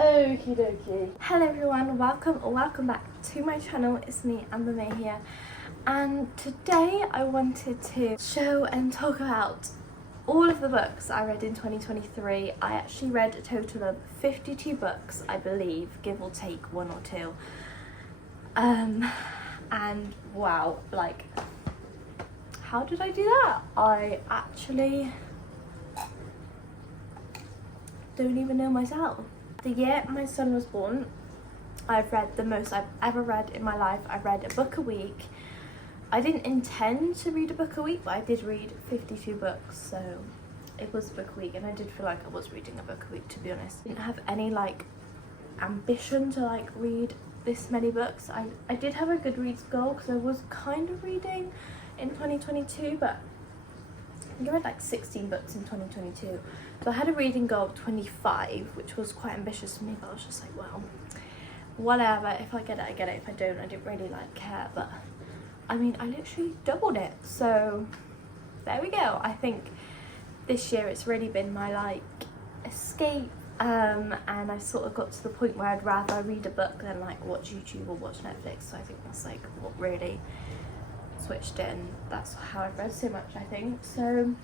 Okie dokie. Hello everyone, welcome back to my channel. It's me, Amber May here, and today I wanted to show and talk about all of the books I read in 2023. I actually read a total of 52 books, I believe, give or take one or two. And wow, like, how did I do that? I actually don't even know myself. The year my son was born, I've read the most I've ever read in my life. I read a book a week. I didn't intend to read a book a week, but I did read 52 books, so it was a book a week, and I did feel like I was reading a book a week, to be honest. I didn't have any like ambition to like read this many books. I did have a Goodreads goal because I was kind of reading in 2022, but I think I read like 16 books in 2022. So I had a reading goal of 25, which was quite ambitious for me, but I was just like, well, whatever. If I get it, I get it. If I don't, I don't really like care. But I mean, I literally doubled it. So there we go. I think this year it's really been my like escape. And I sort of got to the point where I'd rather read a book than like watch YouTube or watch Netflix. So I think that's like what really switched in. That's how I've read so much, I think. So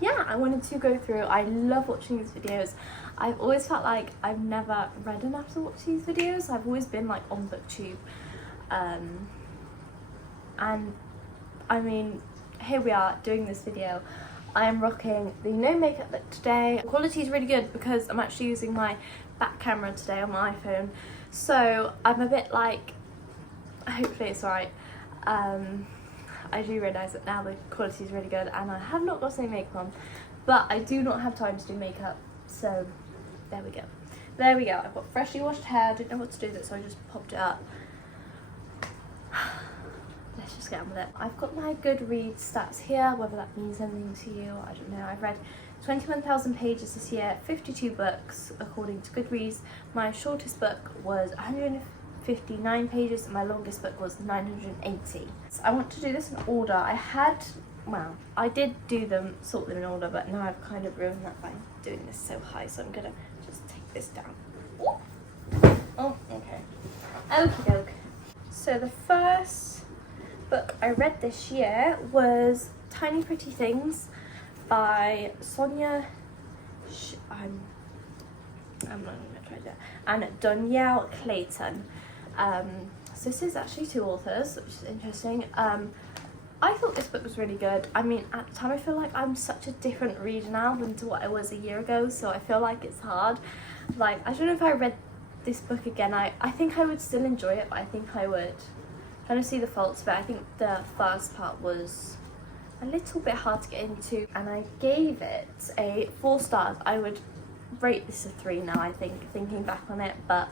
yeah, I wanted to go through. I love watching these videos. I've always felt like I've never read enough to watch these videos. I've always been like on BookTube, and I mean, here we are doing this video. I am rocking the no makeup look today. The quality is really good because I'm actually using my back camera today on my iPhone, so I'm a bit like, hopefully it's alright. I do realise that now the quality is really good, and I have not got any makeup on, but I do not have time to do makeup, so there we go. There we go. I've got freshly washed hair. I didn't know what to do with it, so I just popped it up. Let's just get on with it. I've got my Goodreads stats here, whether that means anything to you, I don't know. I've read 21,000 pages this year, 52 books according to Goodreads. My shortest book was 159 pages and my longest book was 980. So I want to do this in order. I did sort them in order, but now I've kind of ruined that by doing this so high, so I'm gonna just take this down. Oh, okay. Okie doke. So the first book I read this year was Tiny Pretty Things by Sonia I'm not gonna try that, and Donielle Clayton. So this is actually two authors, which is interesting. I thought this book was really good. I mean, at the time I feel like I'm such a different reader now than to what I was a year ago, so I feel like it's hard. Like, I don't know if I read this book again, I think I would still enjoy it, but I think I would kind of see the faults of it. I think the first part was a little bit hard to get into, and I gave it a 4 stars. I would rate this a 3 now, I think, thinking back on it, but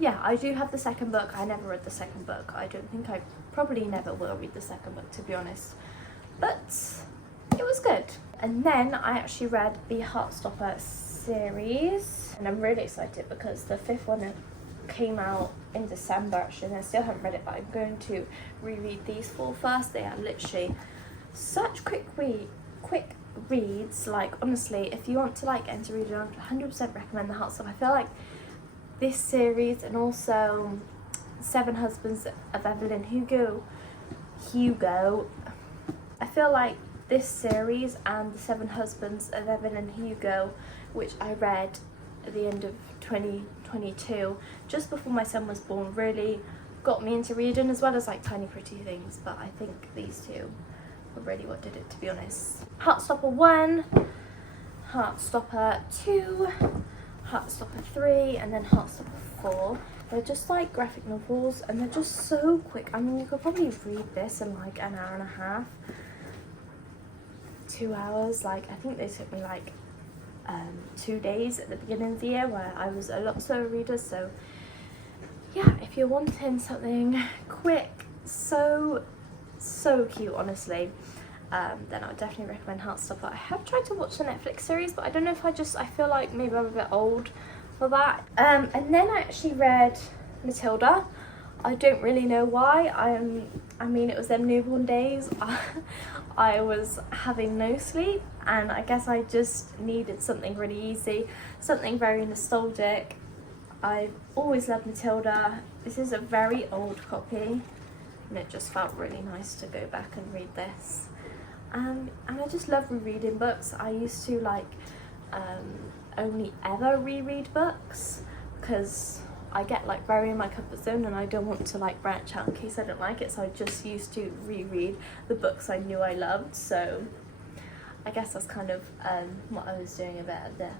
yeah, I do have the second book. I never read the second book. I don't think I probably never will read the second book, to be honest, but it was good. And then I actually read the Heartstopper series, and I'm really excited because the 5th one came out in December actually, and I still haven't read it, but I'm going to reread these 4 first. They are literally such quick reads. Like, honestly, if you want to like enter reading, I 100% recommend the Heartstopper. I feel like this series, and also 7 Husbands of Evelyn Hugo, I feel like this series and the 7 Husbands of Evelyn Hugo, which I read at the end of 2022, just before my son was born, really got me into reading, as well as like Tiny Pretty Things, but I think these two were really what did it, to be honest. Heartstopper 1, Heartstopper 2, Heartstopper 3, and then Heartstopper 4. They're just like graphic novels, and they're just so quick. I mean, you could probably read this in like an hour and a half, 2 hours. Like, I think they took me like 2 days at the beginning of the year, where I was a lot slower reader. So yeah, if you're wanting something quick, so cute, honestly, then I would definitely recommend Heartstopper. I have tried to watch the Netflix series, but I don't know if I feel like maybe I'm a bit old for that. And then I actually read Matilda. I don't really know why. I mean, it was them newborn days. I was having no sleep, and I guess I just needed something really easy, something very nostalgic. I've always loved Matilda. This is a very old copy, and it just felt really nice to go back and read this. And I just love rereading books. I used to only ever reread books because I get very in my comfort zone and I don't want to branch out in case I don't like it, so I just used to reread the books I knew I loved. So I guess that's kind of what I was doing a bit at the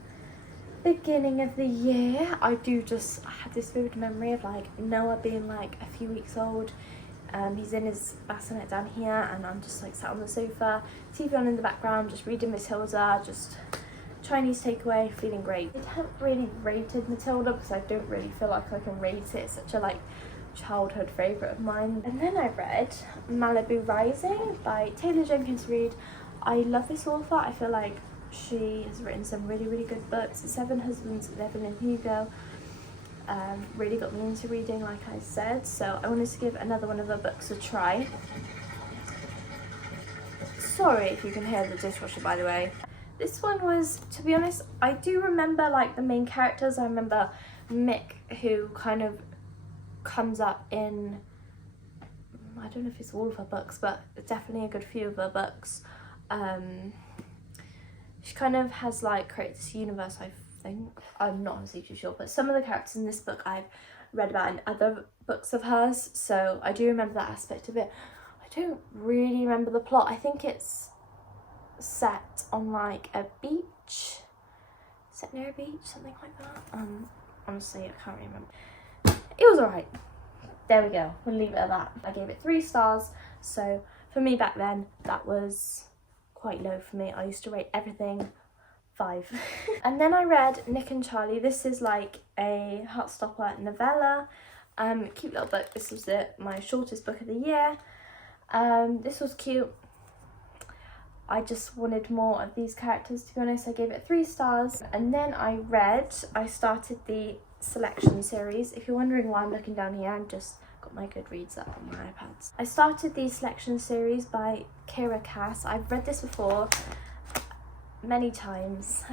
beginning of the year. I had this vivid memory of Noah being a few weeks old. He's in his bassinet down here and I'm just sat on the sofa, TV on in the background, just reading Matilda, just Chinese takeaway, feeling great. I haven't really rated Matilda because I don't really feel like I can rate it. It's such a childhood favourite of mine. And then I read Malibu Rising by Taylor Jenkins Reid. I love this author. I feel like she has written some really, really good books. The Seven Husbands of Evelyn Hugo really got me into reading, like I said, so I wanted to give another one of her books a try. Sorry if you can hear the dishwasher, by the way. This one was, to be honest, I do remember the main characters. I remember Mick, who kind of comes up in, I don't know if it's all of her books, but definitely a good few of her books. She kind of has created this universe, I think. I'm not honestly too sure, but some of the characters in this book I've read about in other books of hers, so I do remember that aspect of it. I don't really remember the plot. I think it's set on a beach, set near a beach, something like that. Honestly, I can't remember. It was alright. There we go, we'll leave it at that. I gave it 3 stars, so for me back then that was quite low for me. I used to rate everything 5. And then I read Nick and Charlie. This is a Heartstopper novella. Cute little book. This was my shortest book of the year. This was cute. I just wanted more of these characters, to be honest. I gave it 3 stars. And then I started the selection series. If you're wondering why I'm looking down here, I'm just got my Goodreads up on my iPads. I started the selection series by Kira Cass. I've read this before many times,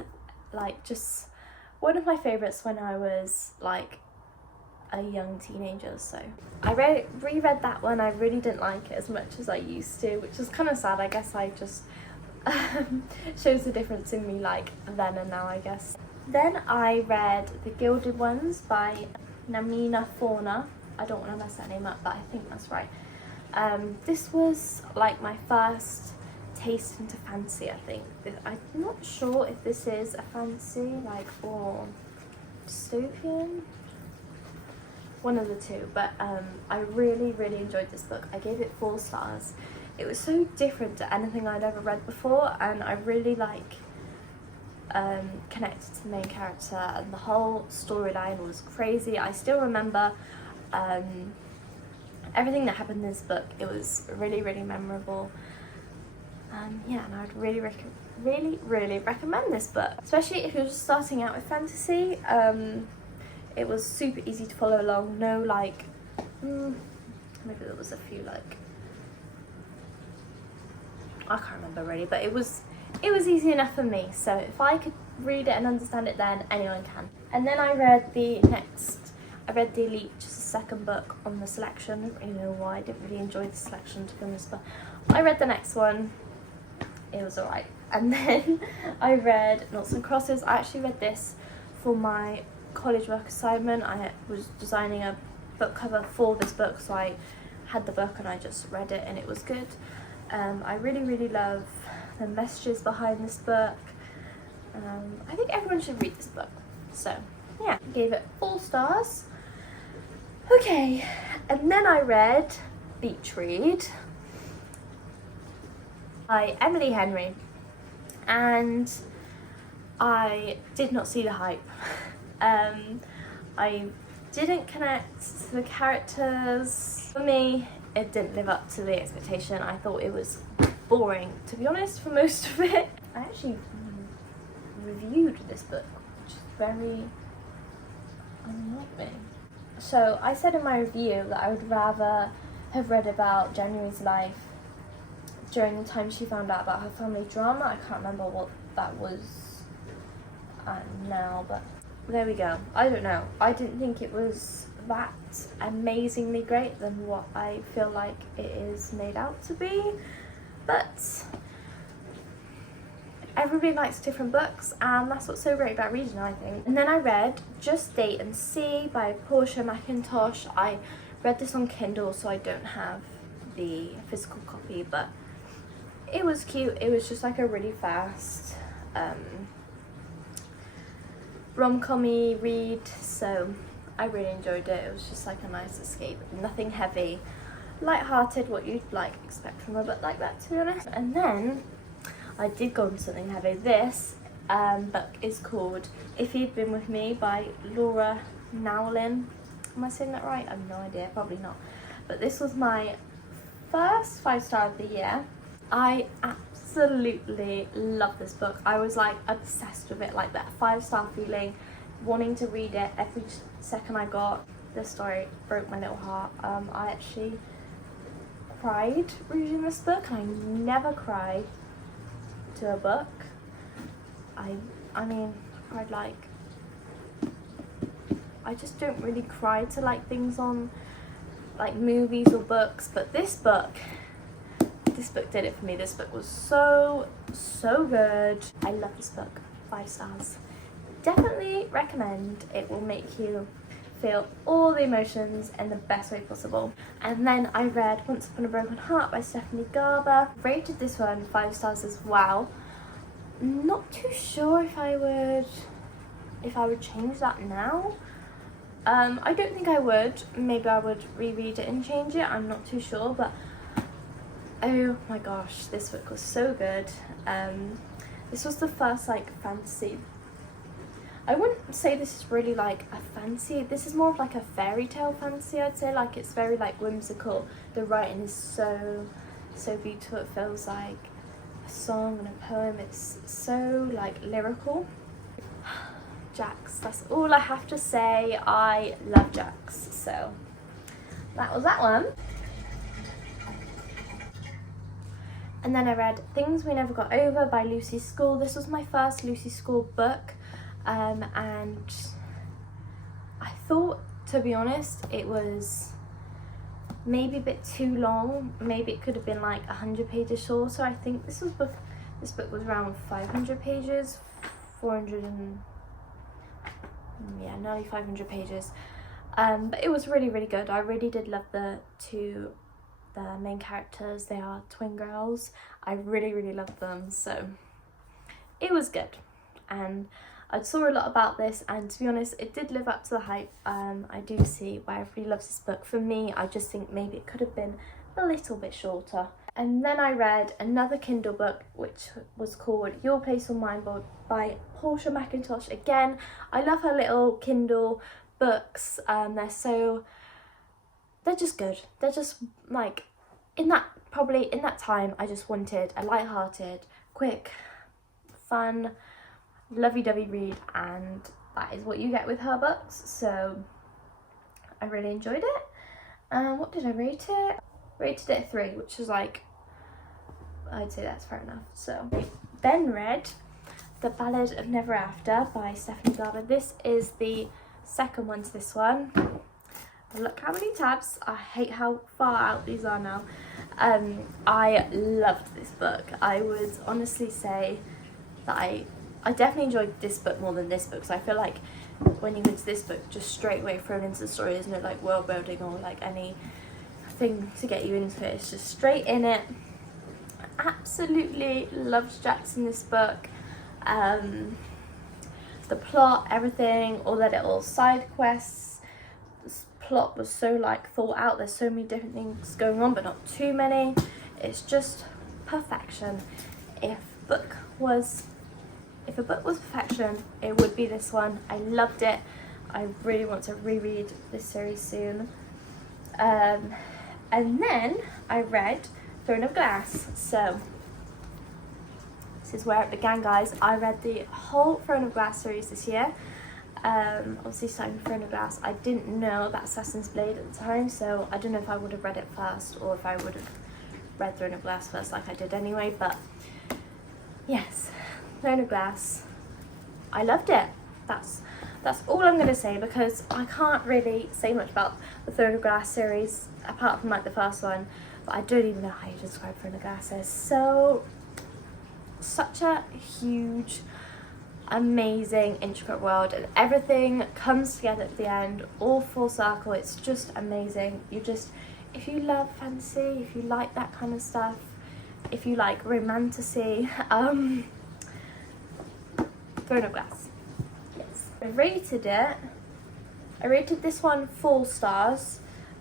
just one of my favorites when I was a young teenager. So I reread that one. I really didn't like it as much as I used to, which is kind of sad. I guess I just shows the difference in me then and now, I guess. Then I read The Gilded Ones by Namina Fauna. I don't want to mess that name up, but I think that's right. This was my first taste into fancy, I think. I'm not sure if this is a fancy or dystopian, one of the two, but I really, really enjoyed this book. I gave it 4 stars. It was so different to anything I'd ever read before, and I really connected to the main character, and the whole storyline was crazy. I still remember everything that happened in this book. It was really, really memorable. Yeah, and I'd really recommend this book, especially if you're just starting out with fantasy. It was super easy to follow along. No maybe there was a few I can't remember really, but it was easy enough for me. So if I could read it and understand it, then anyone can. And then I read The Elite, which is the second book on the selection. I don't really know why. I didn't really enjoy the selection, to be honest, but I read the next one. It was alright. And then I read Noughts and Crosses. I actually read this for my college work assignment. I was designing a book cover for this book, so I had the book and I just read it, and it was good. I really love the messages behind this book. I think everyone should read this book. So yeah, gave it 4 stars. Okay, and then I read Beach Read by Emily Henry, and I did not see the hype. I didn't connect to the characters. For me, it didn't live up to the expectation. I thought it was boring, to be honest, for most of it. I actually reviewed this book, which is very annoying. So I said in my review that I would rather have read about January's life during the time she found out about her family drama. I can't remember what that was now, but there we go. I don't know. I didn't think it was that amazingly great than what I feel like it is made out to be, but everybody likes different books, and that's what's so great about reading, I think. And then I read Just Date and See by Portia McIntosh. I read this on Kindle, so I don't have the physical copy, but it was cute. It was just like a really fast rom-com-y read, so I really enjoyed it. It was just like a nice escape, nothing heavy, light-hearted, what you'd like expect from a book like that, to be honest. And then I did go on something heavy. This book is called If You'd Been With Me by Laura Nowlin. Am I saying that right? I have no idea, probably not. But this was my first 5-star of the year. I absolutely love this book. I was like obsessed with it, like that 5-star feeling, wanting to read it every second I got. This story broke my little heart. I actually cried reading this book, and I never cry to a book. I mean, I cried like, I just don't really cry to like things on like movies or books, but this book did it for me. This book was so good. I love this book. 5 stars. Definitely recommend. It will make you feel all the emotions in the best way possible. And then I read Once Upon a Broken Heart by Stephanie Garber. Rated this one 5 stars as well. Not too sure if I would change that now. I don't think I would. Maybe I would reread it and change it. I'm not too sure, but oh my gosh, this book was so good. This was the first like fantasy. I wouldn't say this is really like a fantasy. This is more of like a fairy tale fantasy, I'd say. Like, it's very like whimsical. The writing is so beautiful. It feels like a song and a poem. It's so like lyrical. Jax, that's all I have to say. I love Jax. So that was that one. And then I read Things We Never Got Over by Lucy Scull. This was my first Lucy Scull book, and I thought, to be honest, it was maybe a bit too long. Maybe it could have been like 100 pages shorter. I think this book was around 500 pages, 400 and yeah, nearly 500 pages. But it was really good. I really did love the main characters. They are twin girls. I really loved them, so it was good. And I saw a lot about this, and to be honest, it did live up to the hype. I do see why everybody loves this book. For me, I just think maybe it could have been a little bit shorter. And then I read another Kindle book, which was called Your Place on Mine by Portia McIntosh. Again, I love her little Kindle books. They're just good. They're just like, in that time, I just wanted a light-hearted, quick, fun, lovey-dovey read, and that is what you get with her books. So I really enjoyed it. What did I rate it? Rated it a 3, which is like, I'd say that's fair enough. So then read The Ballad of Never After by Stephanie Garber. This is the second one to this one. Look how many tabs. I hate how far out these are now. I loved this book. I would honestly say that I definitely enjoyed this book more than this book. So I feel like when you go to this book, just straight away thrown into the story, there's no like world building or like anything to get you into it. It's just straight in it. Absolutely loved Jax in this book. The plot, everything, all the little side quests. This plot was so like thought out. There's so many different things going on, but not too many. It's just perfection. If a book was perfection, it would be this one. I loved it. I really want to reread this series soon. And then I read Throne of Glass. So this is where it began, guys. I read the whole Throne of Glass series this year. Obviously starting Throne of Glass. I didn't know about Assassin's Blade at the time, so I don't know if I would have read it first or if I would have read Throne of Glass first like I did anyway, but yes, Throne of Glass. I loved it. That's all I'm going to say, because I can't really say much about the Throne of Glass series apart from like the first one, but I don't even know how you describe Throne of Glass. It's such a huge, amazing, intricate world, and everything comes together at the end, all full circle. It's just amazing. If you love fantasy, if you like that kind of stuff, if you like romantasy, Throne of Glass. Yes. I rated this one 4 stars,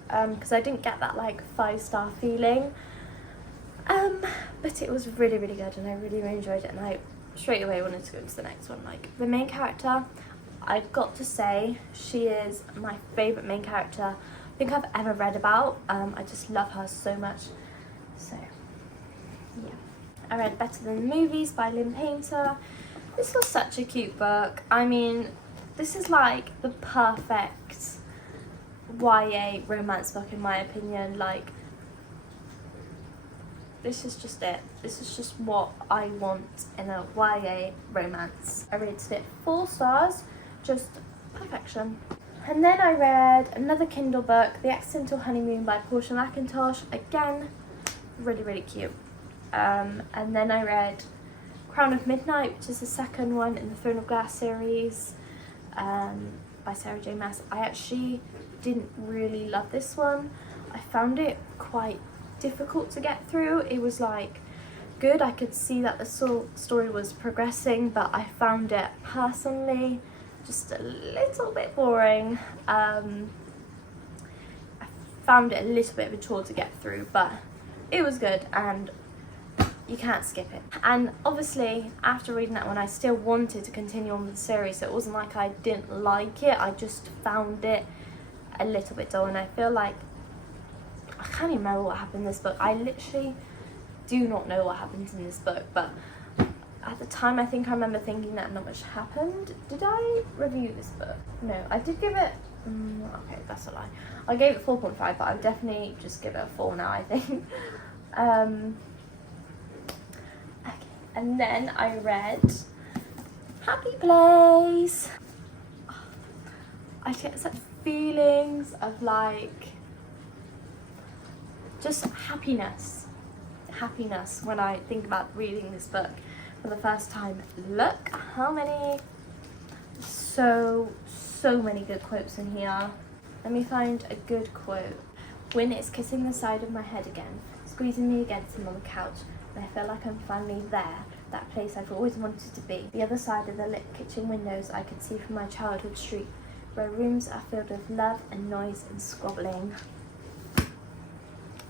because I didn't get that like 5-star feeling, but it was really, really good, and I really, really enjoyed it, and I straight away wanted to go into the next one. Like, the main character, I've got to say, she is my favourite main character I think I've ever read about. I just love her so much. So yeah, I read Better Than the Movies by Lynn Painter. This was such a cute book. I mean, this is like the perfect YA romance book in my opinion. Like, this is just it. This is just what I want in a YA romance. I rated it 4 stars, just perfection. And then I read another Kindle book, The Accidental Honeymoon by Portia McIntosh. Again, really, really cute. And then I read Crown of Midnight, which is the second one in the Throne of Glass series, by Sarah J Maas. I actually didn't really love this one. I found it quite difficult to get through. It was like good, I could see that the story was progressing, but I found it personally just a little bit boring. I found it a little bit of a chore to get through, but it was good and you can't skip it. And obviously after reading that one I still wanted to continue on with the series, so it wasn't like I didn't like it, I just found it a little bit dull, and I feel like I can't even remember what happened in this book. I literally do not know what happens in this book, but at the time I think I remember thinking that not much happened. Did I review this book? No, I did give it, okay, that's a lie. I gave it 4.5, but I'll definitely just give it a 4 now, I think. Okay, and then I read Happy Place. I get such feelings of like just happiness when I think about reading this book for the first time. Look how many, so many good quotes in here. Let me find a good quote. When it's kissing the side of my head again, squeezing me against him on the couch, and I feel like I'm finally there, that place I've always wanted to be. The other side of the lit kitchen windows I could see from my childhood street, where rooms are filled with love and noise and squabbling.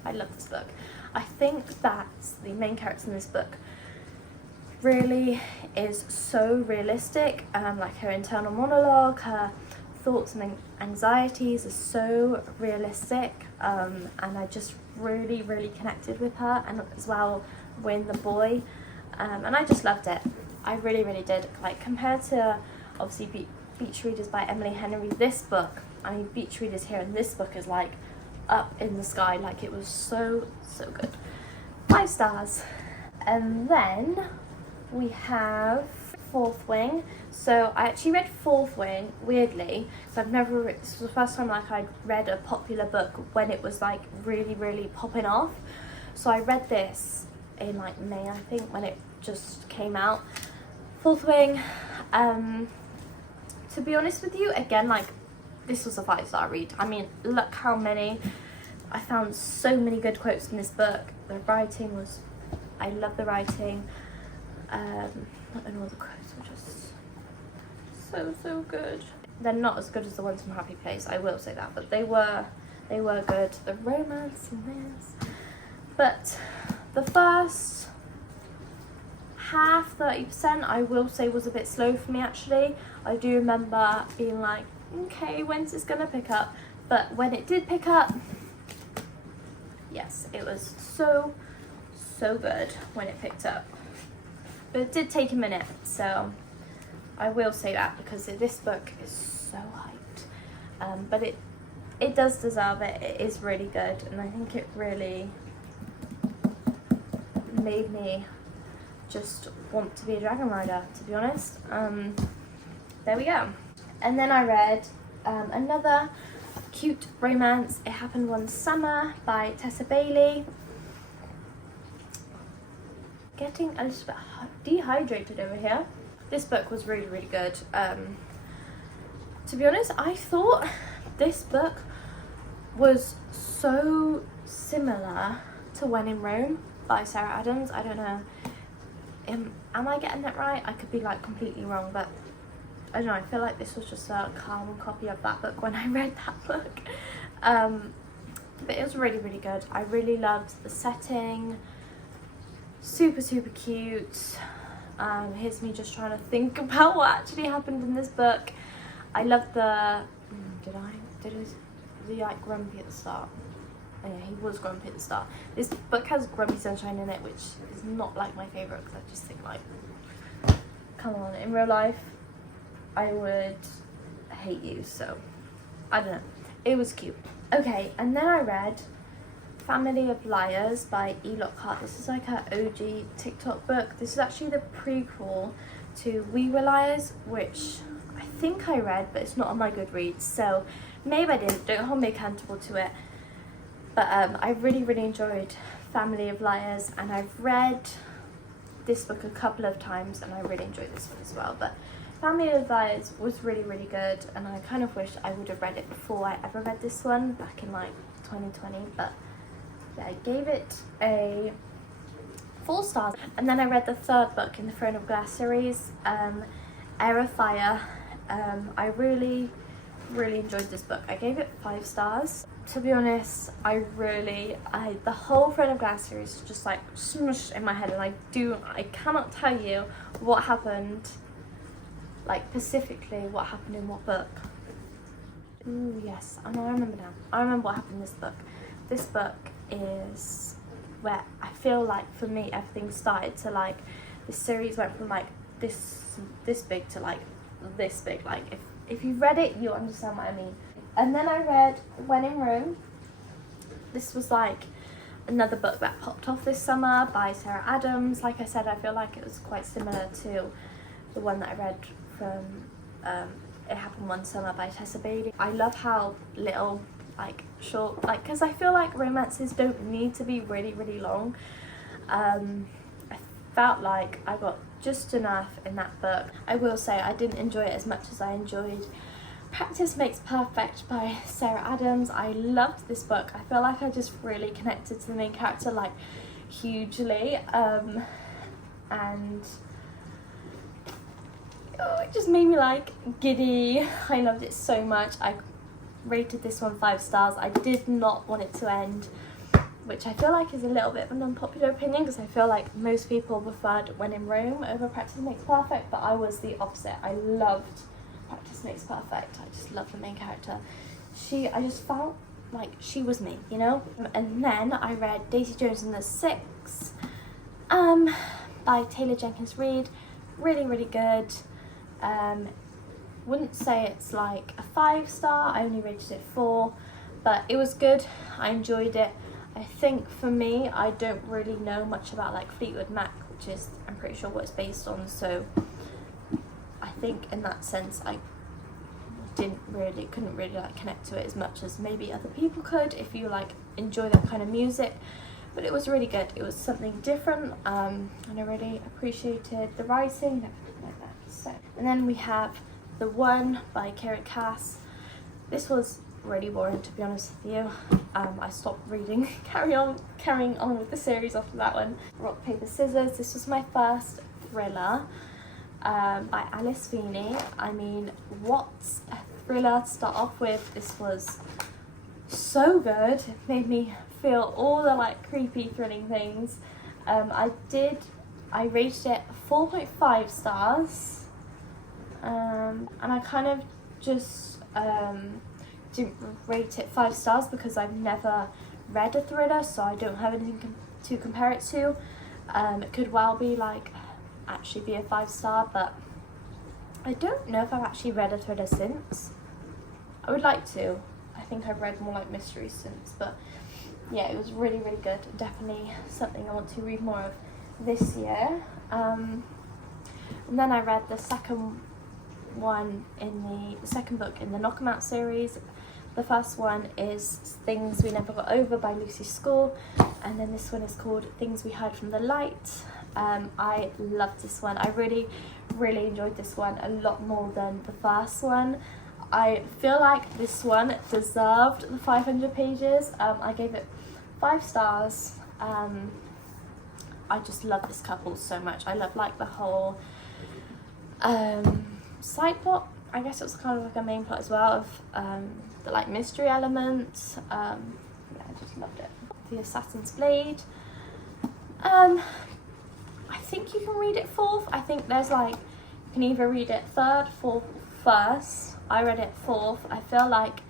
I love this book. I think that the main character in this book really is so realistic. Like her internal monologue, her thoughts and anxieties are so realistic, and I just really, really connected with her, and as well with the boy, and I just loved it. I really, really did. Like, compared to obviously Beach Readers by Emily Henry, this book, I mean, Beach Readers here, and this book is like up in the sky. Like, it was so good. 5 stars. And then we have Fourth Wing. So I actually read Fourth Wing, weirdly, so this was the first time like I'd read a popular book when it was like really, really popping off. So I read this in like May, I think, when it just came out. Fourth Wing, to be honest with you, again, like, this was a 5-star read. I mean, look how many, I found so many good quotes in this book. The writing was, I love the writing. Not all the quotes were just so good. They're not as good as the ones from Happy Place, I will say that, but they were good. The romance in this, but the first half, 30%, I will say was a bit slow for me actually. I do remember being like, okay, when's this gonna pick up? But when it did pick up, yes, it was so good when it picked up. But it did take a minute, so I will say that, because this book is so hyped, but it does deserve it. It is really good, and I think it really made me just want to be a dragon rider, to be honest. There we go. And then I read another cute romance, It Happened One Summer by Tessa Bailey. Getting a little bit dehydrated over here. This book was really, really good. To be honest, I thought this book was so similar to When in Rome by Sarah Adams. I don't know, am I getting that right? I could be like completely wrong, but I don't know, I feel like this was just a carbon copy of that book when I read that book. But it was really, really good. I really loved the setting. Super, super cute. Here's me just trying to think about what actually happened in this book. I loved the was he like grumpy at the start? Oh yeah, he was grumpy at the start. This book has Grumpy Sunshine in it, which is not like my favourite, because I just think like, come on, in real life I would hate you, so I don't know. It was cute. Okay, and then I read Family of Liars by E. Lockhart. This is like her OG TikTok book. This is actually the prequel to We Were Liars, which I think I read, but it's not on my Goodreads, so maybe I didn't. Don't hold me accountable to it. But I really, really enjoyed Family of Liars, and I've read this book a couple of times, and I really enjoyed this one as well. But Family of Liars was really, really good, and I kind of wish I would have read it before I ever read this one back in like 2020, but yeah, I gave it a 4 stars. And then I read the third book in the Throne of Glass series, Air of Fire. I really, really enjoyed this book. I gave it 5 stars. To be honest, the whole Throne of Glass series is just like smushed in my head, and I cannot tell you what happened, like specifically what happened in what book. Ooh, yes, I remember now. I remember what happened in this book. This book is where I feel like for me everything started to like, this series went from like this big to like this big. Like if you've read it, you'll understand what I mean. And then I read When in Rome. This was like another book that popped off this summer by Sarah Adams. Like I said, I feel like it was quite similar to the one that I read from It Happened One Summer by Tessa Bailey. I love how little, like short, like, because I feel like romances don't need to be really, really long. I felt like I got just enough in that book. I will say I didn't enjoy it as much as I enjoyed Practice Makes Perfect by Sarah Adams. I loved this book. I feel like I just really connected to the main character like hugely, and it just made me like giddy. I loved it so much. I rated this one 5 stars. I did not want it to end, which I feel like is a little bit of an unpopular opinion, because I feel like most people preferred When in Rome over Practice Makes Perfect, but I was the opposite. I loved Practice Makes Perfect. I just love the main character. I just felt like she was me, you know? And then I read Daisy Jones and the Six by Taylor Jenkins Reid. Really, really good. Wouldn't say it's like a 5 star. I only rated it 4, but it was good. I enjoyed it. I think for me, I don't really know much about like Fleetwood Mac, which is, I'm pretty sure, what it's based on, so I think in that sense I couldn't really like connect to it as much as maybe other people could if you like enjoy that kind of music. But it was really good. It was something different, and I really appreciated the writing and everything like that. So, and then we have The One by Kira Cass. This was really boring, to be honest with you. I stopped reading, carrying on with the series after that one. Rock, Paper, Scissors. This was my first thriller by Alice Feeney. I mean, what a thriller to start off with. This was so good. It made me feel all the like creepy, thrilling things. I rated it 4.5 stars, and I kind of just didn't rate it 5 stars because I've never read a thriller, so I don't have anything to compare it to. It could well be like actually be a 5 star, but I don't know if I've actually read a thriller since. I would like to. I think I've read more like mysteries since, but yeah, it was really, really good. Definitely something I want to read more of this year. And then I read the second book in the Knock 'Em Out series. The first one is Things We Never Got Over by Lucy Score, and then this one is called Things We Heard from the Light. I loved this one. I really, really enjoyed this one a lot more than the first one. I feel like this one deserved the 500 pages. I gave it 5 stars. I just love this couple so much. I love like the whole side plot. I guess it was kind of like a main plot as well of the like mystery element. Yeah, I just loved it. The Assassin's Blade. I think you can read it 4th. I think there's like, you can either read it 3rd, 4th, 1st. I read it 4th. I feel like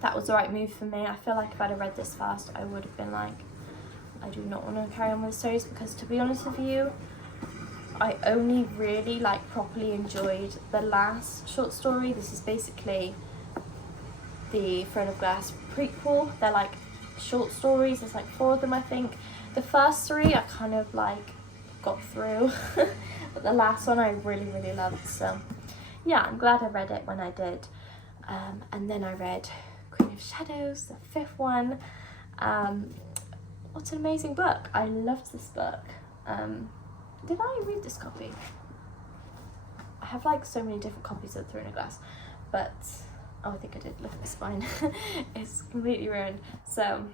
that was the right move for me. I feel like if I'd have read this first, I would have been like, I do not want to carry on with the series, because to be honest with you, I only really like properly enjoyed the last short story. This is basically the Throne of Glass prequel. They're like short stories. There's like 4 of them, I think. The first 3 I kind of like got through, but the last one I really, really loved. So yeah, I'm glad I read it when I did. And then I read Queen of Shadows, the 5th one. What an amazing book. I loved this book. Did I read this copy? I have like so many different copies of Throne of Glass, but oh, I think I did. Look at the spine. It's completely ruined. So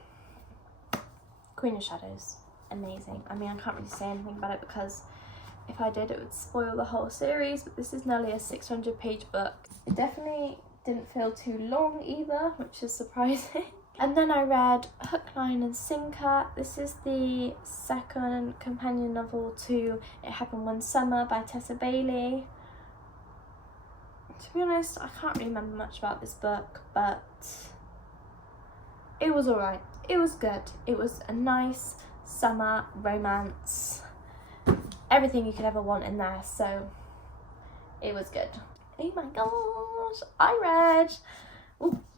Queen of Shadows, amazing. I mean, I can't really say anything about it because if I did, it would spoil the whole series, but this is nearly a 600-page book. It definitely didn't feel too long either, which is surprising. And then I read Hookline Sinker. This is the second companion novel to It Happened One Summer by Tessa Bailey. To be honest, I can't really remember much about this book, but it was alright. It was good. It was a nice summer romance. Everything you could ever want in there, so it was good. Oh my gosh, I read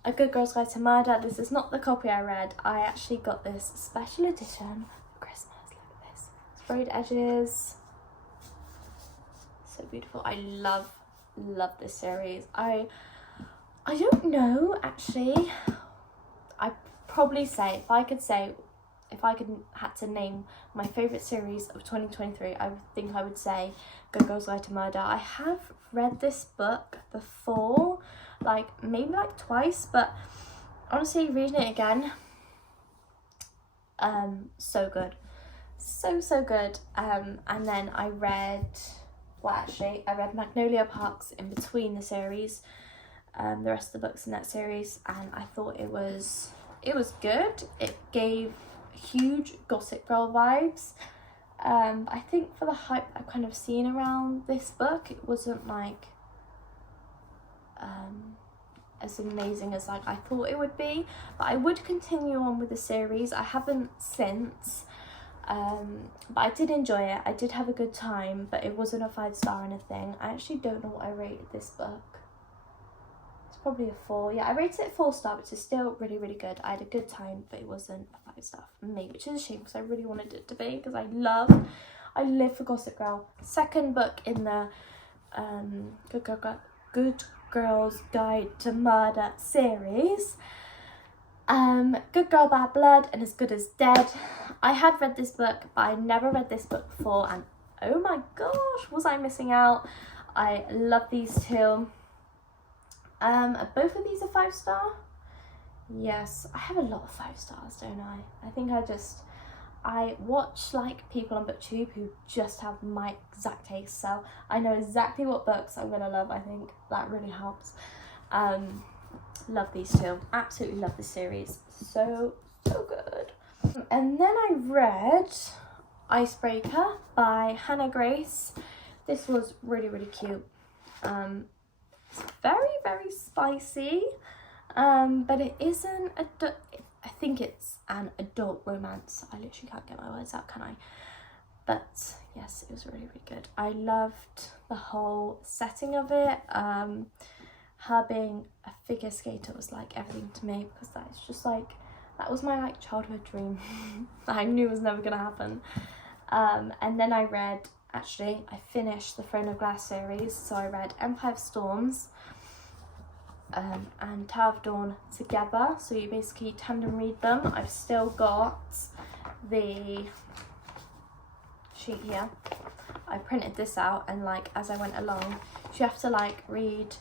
A Good Girl's Guide to Murder. This is not the copy I read. I actually got this special edition for Christmas. Look at this. Sprayed edges. So beautiful. I love this series. I don't know, actually. I'd probably say, if I had to name my favourite series of 2023, I think I would say Good Girl's Guide to Murder. I have read this book before, maybe twice, but honestly, reading it again, so good. So good. And then I read Magnolia Parks in between the series, the rest of the books in that series, and I thought it was good. It gave huge Gossip Girl vibes. I think for the hype I've kind of seen around this book, it wasn't as amazing as I thought it would be, but I would continue on with the series. I haven't since, but I did enjoy it. I did have a good time, but it wasn't a 5-star or anything. I actually don't know what I rated this book. It's probably a 4. Yeah, I rated it 4-star, which is still really, really good. I had a good time, but it wasn't a 5-star for me, which is a shame because I really wanted it to be, because I live for Gossip Girl. Second book in the Good Girl's Guide to Murder series. Good Girl, Bad Blood and As Good as Dead. I had read this book, but I never read this book before, and oh my gosh, was I missing out. I love these two. Both of these are 5-star. Yes, I have a lot of 5 stars, don't I? I think I watch people on BookTube who just have my exact taste, so I know exactly what books I'm gonna love. I think that really helps. Love these two. Absolutely love this series. So good. And then I read Icebreaker by Hannah Grace. This was really, really cute. It's very, very spicy, but it isn't I think it's an adult romance. I literally can't get my words out, can I? But yes, it was really, really good. I loved the whole setting of it. Her being a figure skater was like everything to me, because that is just like, that was my like childhood dream that I knew was never gonna happen. And then I finished the Throne of Glass series, so I read Empire of Storms and Tower of Dawn together, so you basically tandem read them. I've still got the sheet here. I printed this out, and like as I went along, you have to like read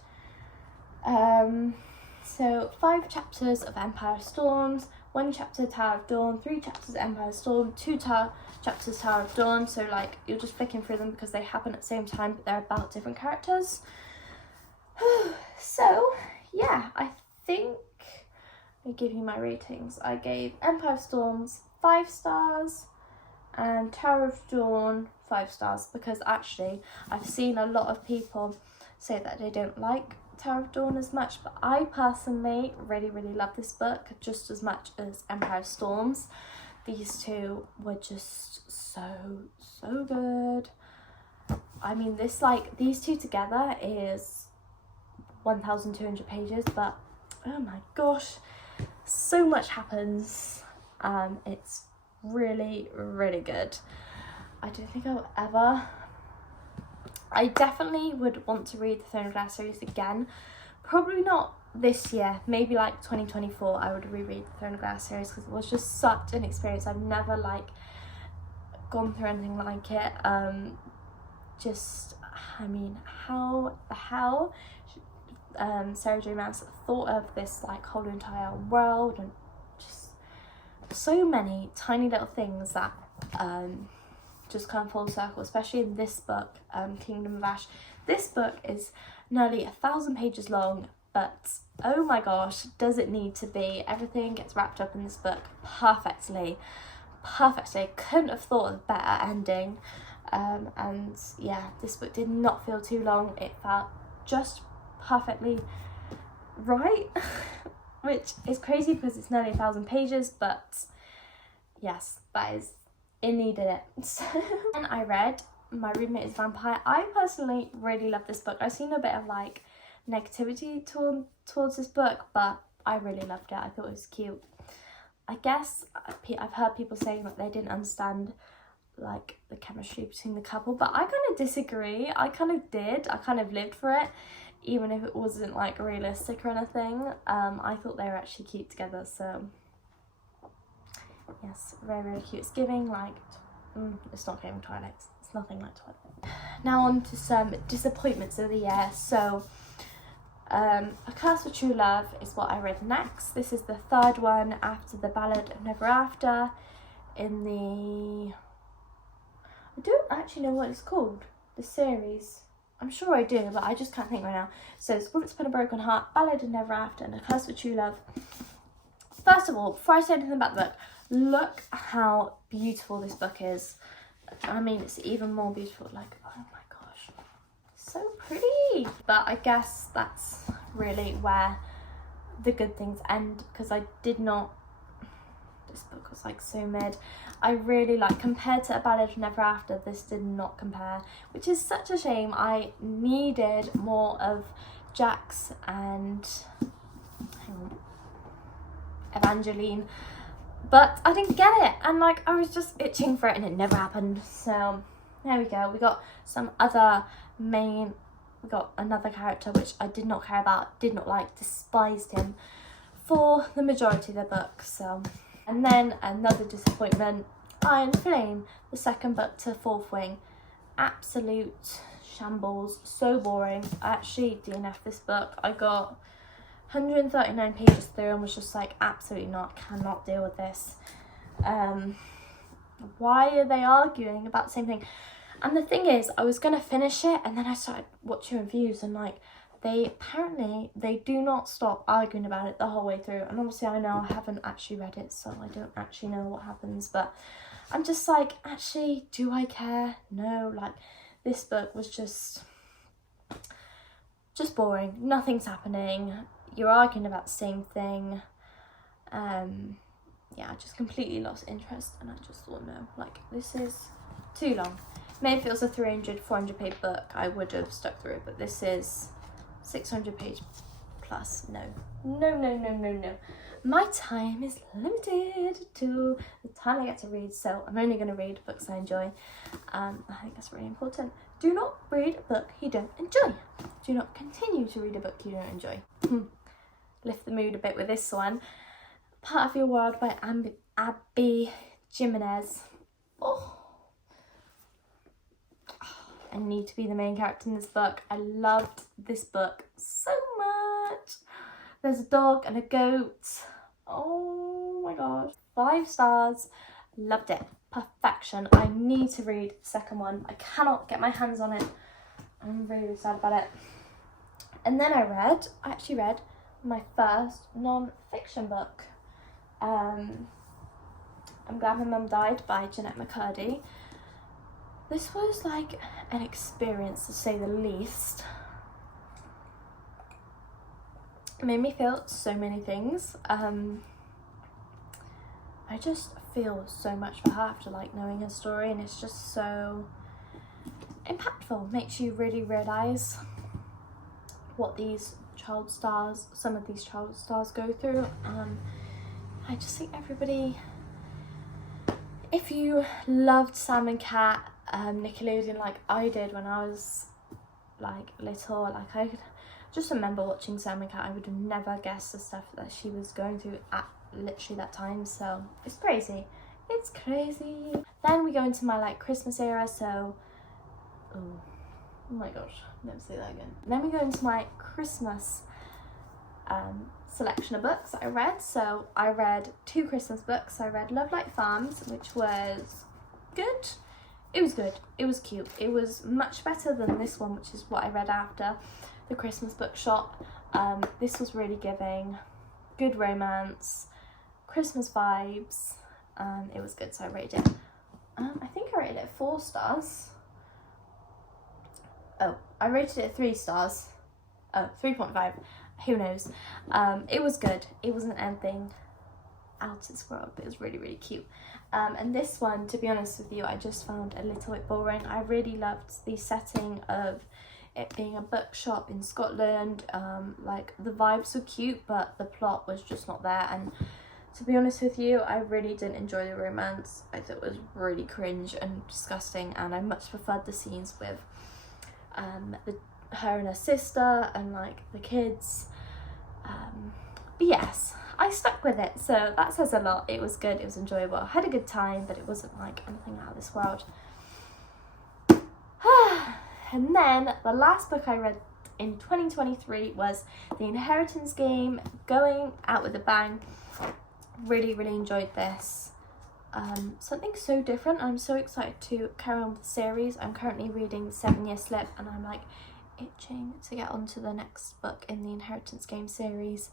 so 5 chapters of Empire of Storms, 1 chapter Tower of Dawn, 3 chapters of Empire of Storm, 2 chapters Tower of Dawn. So like you're just flicking through them because they happen at the same time, but they're about different characters. So yeah, I think I give you my ratings. I gave Empire of Storms 5 stars and Tower of Dawn 5 stars, because actually I've seen a lot of people say that they don't like Tower of Dawn as much, but I personally really, really love this book just as much as Empire of Storms. These two were just so good. I mean, these two together is 1,200 pages, but oh my gosh, so much happens. It's really, really good. I don't think I definitely would want to read the Throne of Glass series again. Probably not this year, maybe like 2024 I would reread the Throne of Glass series, because it was just such an experience. I've never like gone through anything like it. I mean, how the hell Sarah J Maas thought of this like whole entire world, and just so many tiny little things that just come full circle, especially in this book, Kingdom of Ash. This book is nearly 1,000 pages long, but oh my gosh, does it need to be. Everything gets wrapped up in this book perfectly. Couldn't have thought of a better ending. And yeah, this book did not feel too long. It felt just perfectly right, which is crazy because it's nearly 1,000 pages, but yes, it needed it. So, and I read My Roommate is a Vampire. I personally really love this book. I've seen a bit of like negativity towards this book, but I really loved it. I thought it was cute. I guess I've heard people saying that they didn't understand like the chemistry between the couple, but I kind of disagree. I kind of did. I kind of lived for it, even if it wasn't like realistic or anything. I thought they were actually cute together, so yes, very, very cute. It's giving like, it's not giving Twilight. It's nothing like Twilight. Now on to some disappointments of the year. So, A Curse for True Love is what I read next. This is the 3rd one after the Ballad of Never After in the... I don't actually know what it's called, the series. I'm sure I do, but I just can't think right now. So it's Once Upon a Broken Heart, Ballad of Never After, and A Curse for True Love. First of all, before I say anything about the book, look how beautiful this book is. I mean, it's even more beautiful. Like, oh my gosh, so pretty. But I guess that's really where the good things end, because I did not... This book was like so mid. I really like, compared to A Ballad of Never After, this did not compare, which is such a shame. I needed more of Jax and Evangeline, but I didn't get it, and like I was just itching for it and it never happened. So there we go. We got another character which I did not care about, did not like, despised him for the majority of the book. So, and then another disappointment, Iron Flame, the 2nd book to 4th Wing. Absolute shambles, so boring. I actually DNF'd this book. I got 139 pages through and was just like, absolutely not, cannot deal with this. Why are they arguing about the same thing? And the thing is, I was going to finish it, and then I started watching reviews, and like, they do not stop arguing about it the whole way through. And obviously I know I haven't actually read it, so I don't actually know what happens, but I'm just like, actually, do I care? No, like, this book was just boring. Nothing's happening. You're arguing about the same thing. Yeah, I just completely lost interest, and I just thought, no, like, this is too long. Maybe if it was a 300-400 page book, I would have stuck through it, but this is 600 page plus. No. My time is limited to the time I get to read, so I'm only going to read books I enjoy. I think that's really important. Do not read a book you don't enjoy. Do not continue to read a book you don't enjoy. Lift the mood a bit with this one. Part of Your World by Abby Jimenez. Oh, I need to be the main character in this book. I loved this book so much. There's a dog and a goat. Oh my gosh. 5 stars. Loved it. Perfection. I need to read the second one. I cannot get my hands on it. I'm really sad about it. And then I actually read my first non-fiction book. I'm Glad My Mum Died by Jeanette McCurdy. This was like an experience, to say the least. It made me feel so many things. I just feel so much for her after like knowing her story, and it's just so impactful. Makes you really realise what some of these child stars go through. I just think everybody, if you loved Sam and Cat, Nickelodeon like I did when I was like little, like I could just remember watching Sam and Cat. I would have never guessed the stuff that she was going through at literally that time, so it's crazy. It's crazy. Then we go into my like Christmas era, so oh my gosh, never say that again. Then we go into my Christmas selection of books that I read. So I read 2 Christmas books. I read Love Like Farms, which was good. It was good. It was cute. It was much better than this one, which is what I read after the Christmas bookshop. This was really giving. Good romance, Christmas vibes. It was good, so I rated it. I think I rated it 4 stars. Oh, I rated it 3 stars. Oh, 3.5. Who knows? It was good. It wasn't anything out of this world, but it was really, really cute. And this one, to be honest with you, I just found a little bit boring. I really loved the setting of it being a bookshop in Scotland. Like the vibes were cute, but the plot was just not there. And to be honest with you, I really didn't enjoy the romance. I thought it was really cringe and disgusting, and I much preferred the scenes with her and her sister and like the kids. But yes, I stuck with it, so that says a lot. It was good, it was enjoyable, I had a good time, but it wasn't like anything out of this world. And then the last book I read in 2023 was The Inheritance Game, going out with a bang. Really, really enjoyed this. Something so different. I'm so excited to carry on with the series. I'm currently reading 7 Year Slip, and I'm like itching to get on to the next book in the Inheritance Game series.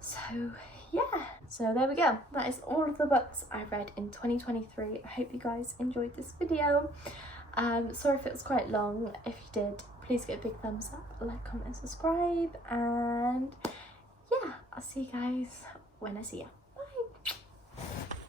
So yeah, so there we go. That is all of the books I read in 2023. I hope you guys enjoyed this video. Sorry if it was quite long. If you did, please give a big thumbs up, like, comment and subscribe, and yeah, I'll see you guys when I see you.